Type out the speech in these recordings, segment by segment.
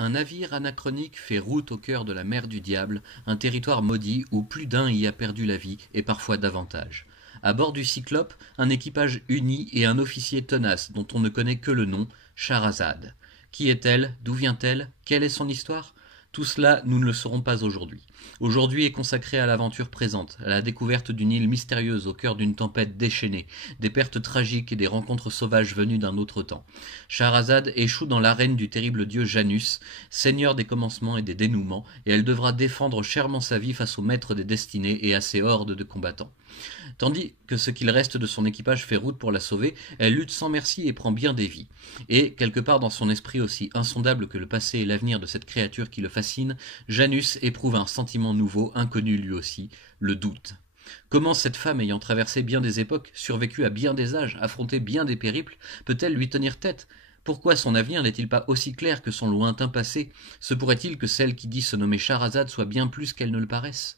Un navire anachronique fait route au cœur de la mer du diable, un territoire maudit où plus d'un y a perdu la vie, et parfois davantage. À bord du Cyclope, un équipage uni et un officier tenace dont on ne connaît que le nom, Sharazad. Qui est-elle? D'où vient-elle? Quelle est son histoire? Tout cela, nous ne le saurons pas aujourd'hui. Aujourd'hui est consacré à l'aventure présente, à la découverte d'une île mystérieuse au cœur d'une tempête déchaînée, des pertes tragiques et des rencontres sauvages venues d'un autre temps. Shahrazad échoue dans l'arène du terrible dieu Janus, seigneur des commencements et des dénouements, et elle devra défendre chèrement sa vie face au maître des destinées et à ses hordes de combattants. Tandis que ce qu'il reste de son équipage fait route pour la sauver, elle lutte sans merci et prend bien des vies. Et, quelque part dans son esprit aussi insondable que le passé et l'avenir de cette créature qui le fascine, Janus éprouve un sentiment nouveau, inconnu lui aussi, le doute. Comment cette femme ayant traversé bien des époques, survécu à bien des âges, affronté bien des périples, peut-elle lui tenir tête? Pourquoi son avenir n'est-il pas aussi clair que son lointain passé? Se pourrait-il que celle qui dit se nommer Shahrazad soit bien plus qu'elle ne le paraisse?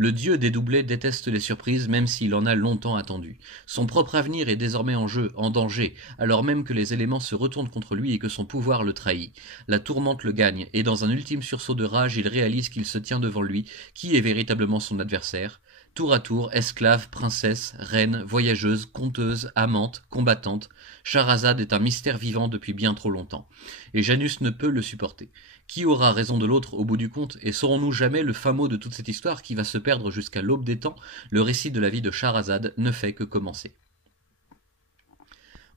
Le dieu dédoublé déteste les surprises même s'il en a longtemps attendu. Son propre avenir est désormais en jeu, en danger, alors même que les éléments se retournent contre lui et que son pouvoir le trahit. La tourmente le gagne, et dans un ultime sursaut de rage, il réalise qu'il se tient devant lui, qui est véritablement son adversaire. Tour à tour, esclave, princesse, reine, voyageuse, conteuse, amante, combattante, Shahrazad est un mystère vivant depuis bien trop longtemps. Et Janus ne peut le supporter. Qui aura raison de l'autre au bout du compte, et saurons-nous jamais le fin mot de toute cette histoire qui va se perdre jusqu'à l'aube des temps? Le récit de la vie de Shahrazad ne fait que commencer.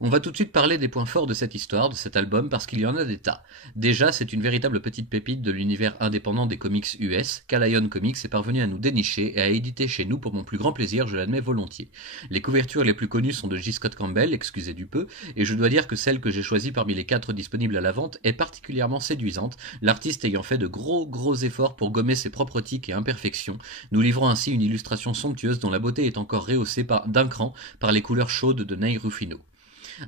On va tout de suite parler des points forts de cette histoire, de cet album, parce qu'il y en a des tas. Déjà, c'est une véritable petite pépite de l'univers indépendant des comics US, qu'Alion Comics est parvenu à nous dénicher et à éditer chez nous pour mon plus grand plaisir, je l'admets volontiers. Les couvertures les plus connues sont de J. Scott Campbell, excusez du peu, et je dois dire que celle que j'ai choisie parmi les 4 disponibles à la vente est particulièrement séduisante, l'artiste ayant fait de gros efforts pour gommer ses propres tics et imperfections, nous livrant ainsi une illustration somptueuse dont la beauté est encore rehaussée d'un cran par les couleurs chaudes de Ney Rufino.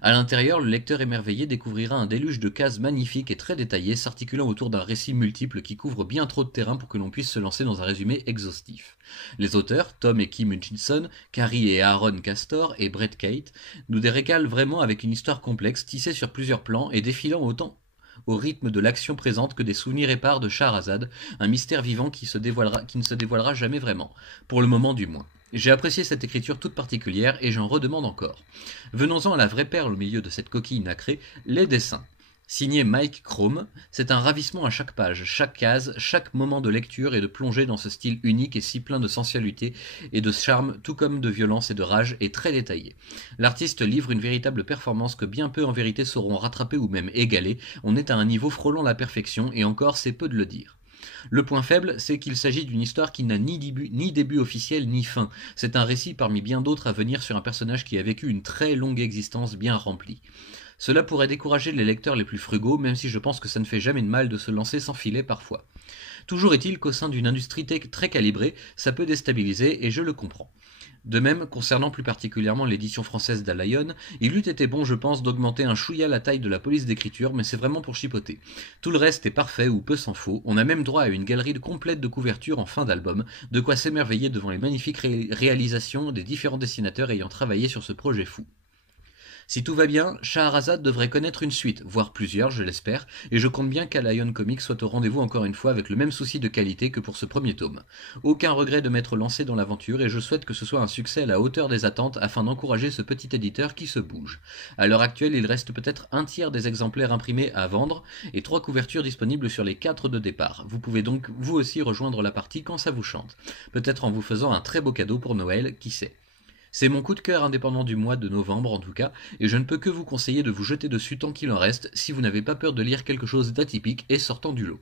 À l'intérieur, le lecteur émerveillé découvrira un déluge de cases magnifiques et très détaillées s'articulant autour d'un récit multiple qui couvre bien trop de terrain pour que l'on puisse se lancer dans un résumé exhaustif. Les auteurs, Tom et Kim Hutchinson, Carrie et Aaron Castor et Brett Kate, nous régalent vraiment avec une histoire complexe tissée sur plusieurs plans et défilant autant au rythme de l'action présente que des souvenirs épars de Shahrazad, un mystère vivant qui ne se dévoilera jamais vraiment, pour le moment du moins. J'ai apprécié cette écriture toute particulière et j'en redemande encore. Venons-en à la vraie perle au milieu de cette coquille nacrée, les dessins. Signé Mike Chrome, c'est un ravissement à chaque page, chaque case, chaque moment de lecture et de plongée dans ce style unique et si plein de sensualité et de charme, tout comme de violence et de rage, est très détaillé. L'artiste livre une véritable performance que bien peu en vérité sauront rattraper ou même égaler, on est à un niveau frôlant la perfection et encore c'est peu de le dire. Le point faible, c'est qu'il s'agit d'une histoire qui n'a ni début officiel ni fin. C'est un récit parmi bien d'autres à venir sur un personnage qui a vécu une très longue existence bien remplie. Cela pourrait décourager les lecteurs les plus frugaux, même si je pense que ça ne fait jamais de mal de se lancer sans filet parfois. Toujours est-il qu'au sein d'une industrie très calibrée, ça peut déstabiliser et je le comprends. De même, concernant plus particulièrement l'édition française d'Alion, il eût été bon, je pense, d'augmenter un chouïa la taille de la police d'écriture, mais c'est vraiment pour chipoter. Tout le reste est parfait ou peu s'en faut, on a même droit à une galerie complète de couvertures en fin d'album, de quoi s'émerveiller devant les magnifiques réalisations des différents dessinateurs ayant travaillé sur ce projet fou. Si tout va bien, Shahrazad devrait connaître une suite, voire plusieurs, je l'espère, et je compte bien qu'Alion Comics soit au rendez-vous encore une fois avec le même souci de qualité que pour ce premier tome. Aucun regret de m'être lancé dans l'aventure et je souhaite que ce soit un succès à la hauteur des attentes afin d'encourager ce petit éditeur qui se bouge. À l'heure actuelle, il reste peut-être un tiers des exemplaires imprimés à vendre et 3 couvertures disponibles sur les 4 de départ. Vous pouvez donc vous aussi rejoindre la partie quand ça vous chante. Peut-être en vous faisant un très beau cadeau pour Noël, qui sait. C'est mon coup de cœur indépendant du mois de novembre en tout cas, et je ne peux que vous conseiller de vous jeter dessus tant qu'il en reste si vous n'avez pas peur de lire quelque chose d'atypique et sortant du lot.